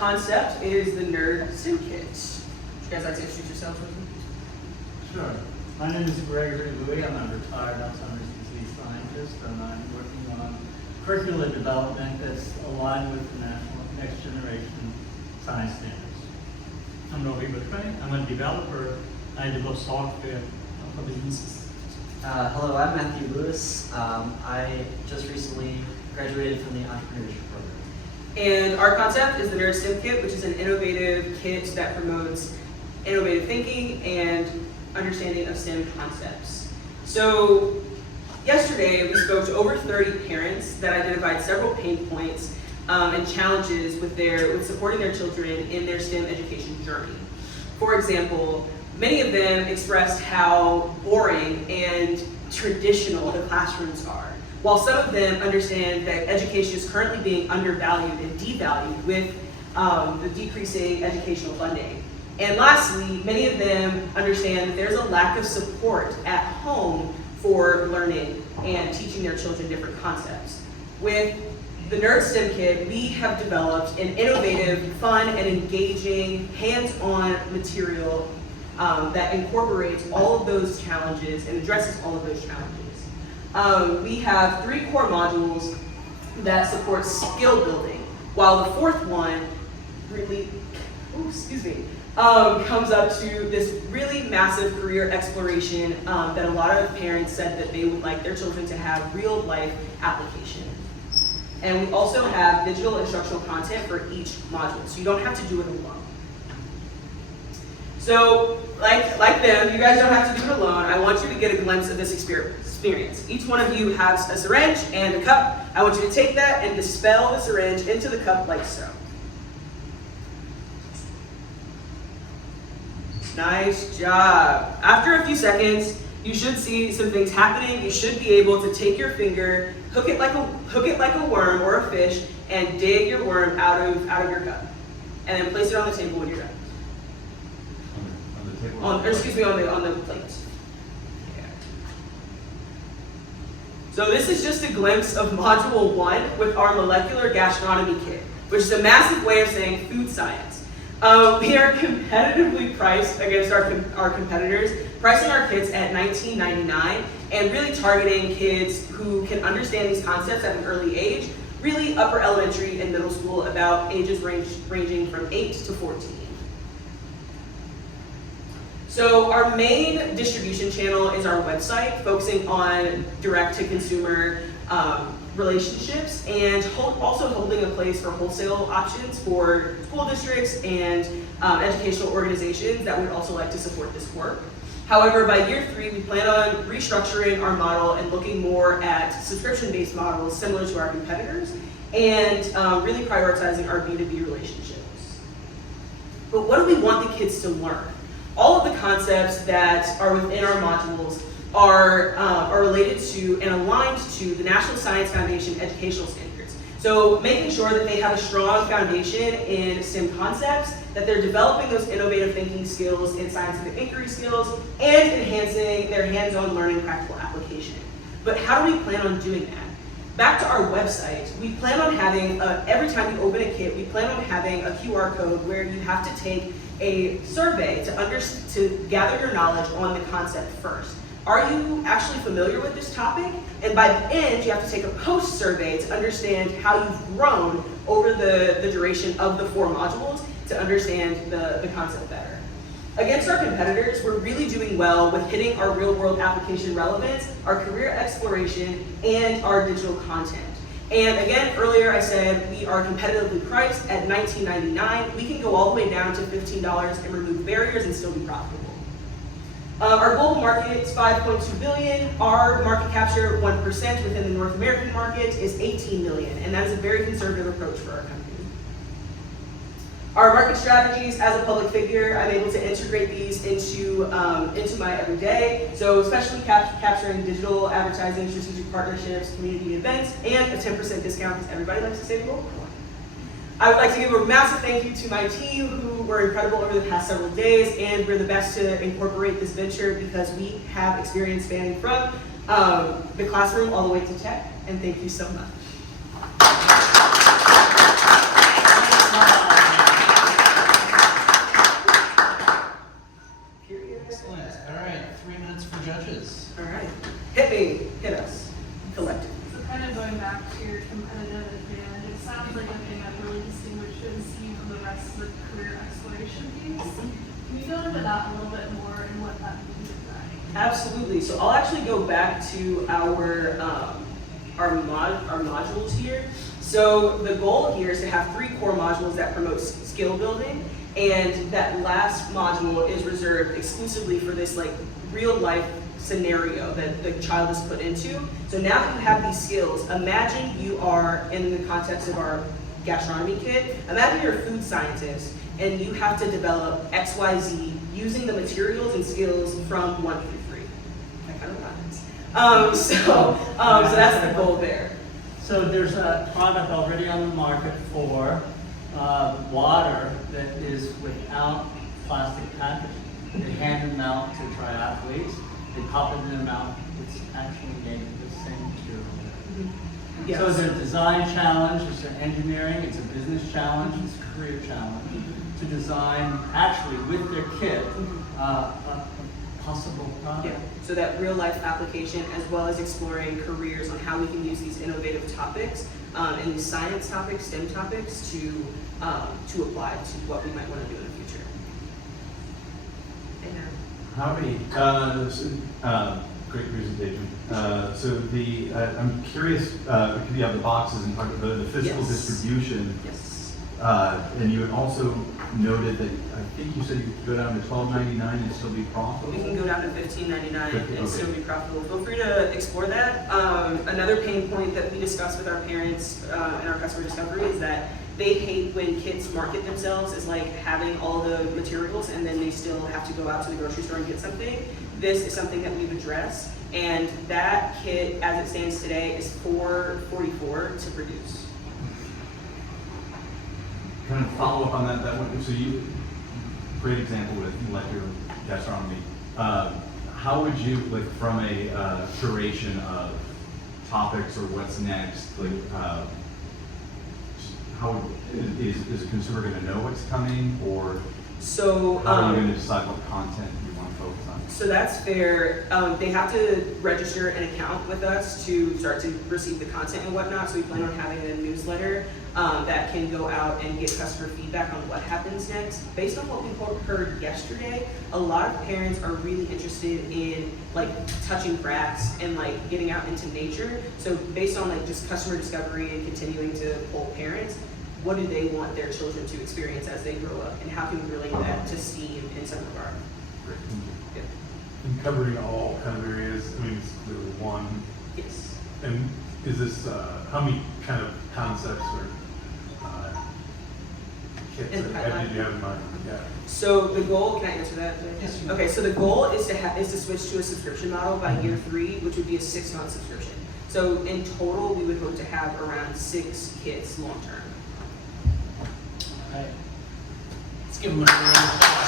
concept is the Nerd Sim Kit. Would you guys like to introduce yourselves with me? Sure. My name is Gregory Louie. I'm a retired Alzheimer's disease scientist, and I'm working on curricular development that's aligned with the National Next Generation Science Standards. I'm Robbie Butray. I'm a developer. I develop software for businesses. Hello, I'm Matthew Lewis. I just recently graduated from the entrepreneurship program. And our concept is the Nerd Sim Kit, which is an innovative kit that promotes innovative thinking and understanding of STEM concepts. So yesterday we spoke to over 30 parents that identified several pain points and challenges with supporting their children in their STEM education journey. For example, many of them expressed how boring and traditional the classrooms are, while some of them understand that education is currently being undervalued and devalued with the decreasing educational funding. And lastly, many of them understand that there's a lack of support at home for learning and teaching their children different concepts. With the Nerd STEM Kit, we have developed an innovative, fun, and engaging, hands-on material that incorporates all of those challenges and addresses all of those challenges. We have 3 core modules that support skill building, while the 4th one really, comes up to this really massive career exploration that a lot of parents said that they would like their children to have real life application. And we also have digital instructional content for each module, so you don't have to do it alone. So, like them, you guys don't have to do it alone. I want you to get a glimpse of this experience. Each one of you has a syringe and a cup. I want you to take that and dispel the syringe into the cup like so. Nice job. After a few seconds, you should see some things happening. You should be able to take your finger, hook it like a worm or a fish, and dig your worm out of your cup, and then place it on the table when you're done. On the table? On the plate. Yeah. So this is just a glimpse of Module 1 with our molecular gastronomy kit, which is a massive way of saying food science. We are competitively priced against our competitors, pricing our kits at $19.99 and really targeting kids who can understand these concepts at an early age, really upper elementary and middle school, about ages ranging from 8 to 14. So our main distribution channel is our website, focusing on direct-to-consumer relationships, and also holding a place for wholesale options for school districts and educational organizations that would also like to support this work. However, by year 3, we plan on restructuring our model and looking more at subscription-based models similar to our competitors, and really prioritizing our B2B relationships. But what do we want the kids to learn? All of the concepts that are within our modules are related to and aligned to the National Science Foundation educational standards. So making sure that they have a strong foundation in STEM concepts, that they're developing those innovative thinking skills and scientific inquiry skills, and enhancing their hands-on learning practical application. But how do we plan on doing that? Back to our website, we plan on having, every time you open a kit, we plan on having a QR code where you have to take a survey to gather your knowledge on the concept first. Are you actually familiar with this topic? And by the end, you have to take a post survey to understand how you've grown over the duration of the 4 modules to understand the concept better. Against our competitors, we're really doing well with hitting our real-world application relevance, our career exploration, and our digital content. And again, earlier I said we are competitively priced at $19.99. We can go all the way down to $15 and remove barriers and still be profitable. Our global market is $5.2 billion. Our market capture, 1% within the North American market, is $18 million, and that is a very conservative approach for our company. Our market strategies, as a public figure, I'm able to integrate these into my everyday. So especially capturing digital advertising, strategic partnerships, community events, and a 10% discount because everybody likes to save a little more. I would like to give a massive thank you to my team who were incredible over the past several days, and we're the best to incorporate this venture because we have experience spanning from the classroom all the way to tech, and thank you so much. Excellent. All right, 3 minutes for judges. All right. Hit us, collective. So kind of going back to your competitive advantage, it sounds like a thing that really distinguishes you from the rest of the career exploration piece. Can you go into that a little bit more and what that means exactly? Absolutely. So I'll actually go back to our modules here. So the goal here is to have 3 core modules that promote skill building, and that last module is reserved exclusively for this like real life scenario that the child is put into. So now that you have these skills, imagine you are in the context of our gastronomy kit, imagine you're a food scientist and you have to develop XYZ using the materials and skills from 1 through 3. That kind of happens. So that's the goal there. So there's a product already on the market for water that is without plastic packaging. They hand them out to triathletes. They pop it in their mouth. It's actually made of the same material. Yes. So it's a design challenge, it's an engineering, it's a business challenge, it's a career challenge to design actually with their kit a possible product. Yeah, so that real life application as well as exploring careers on how we can use these innovative topics and these science topics, STEM topics to apply to what we might want to do in the future. And, Howdy. Great presentation. I'm curious, because you have the boxes and talk about the physical Yes. distribution, yes. and you had also noted that I think you said you could go down to $12.99 and still be profitable. We can go down to $15.99 and Okay. still be profitable. Feel free to explore that. Another pain point that we discuss with our parents in our customer discovery is that they hate when kids market themselves as like having all the materials and then they still have to go out to the grocery store and get something. This is something that we've addressed, and that kit, as it stands today, is $4.44 to produce. Kind of follow up on that one. So you, great example with molecular gastronomy. How would you, like, from a curation of topics or what's next, like, how is a consumer going to know what's coming, or So, how are you going to decide what content you want to focus on? So that's fair. They have to register an account with us to start to receive the content and whatnot. So we plan on having a newsletter that can go out and get customer feedback on what happens next. Based on what we heard yesterday, a lot of parents are really interested in like touching grass and like getting out into nature. So based on like just customer discovery and continuing to poll parents, what do they want their children to experience as they grow up, and how can we relate that to STEAM in some of our Great. yeah. And covering all kind of areas, I mean, it's clearly one. Yes. And is this, how many kind of concepts or kits In the pipeline. did you have in mind? Yeah. So the goal, can I answer that? Yes, you can. Okay, so the goal is to switch to a subscription model by year 3, which would be a 6-month subscription. So in total, we would hope to have around 6 kits long term. All right. Let's give them a round of applause.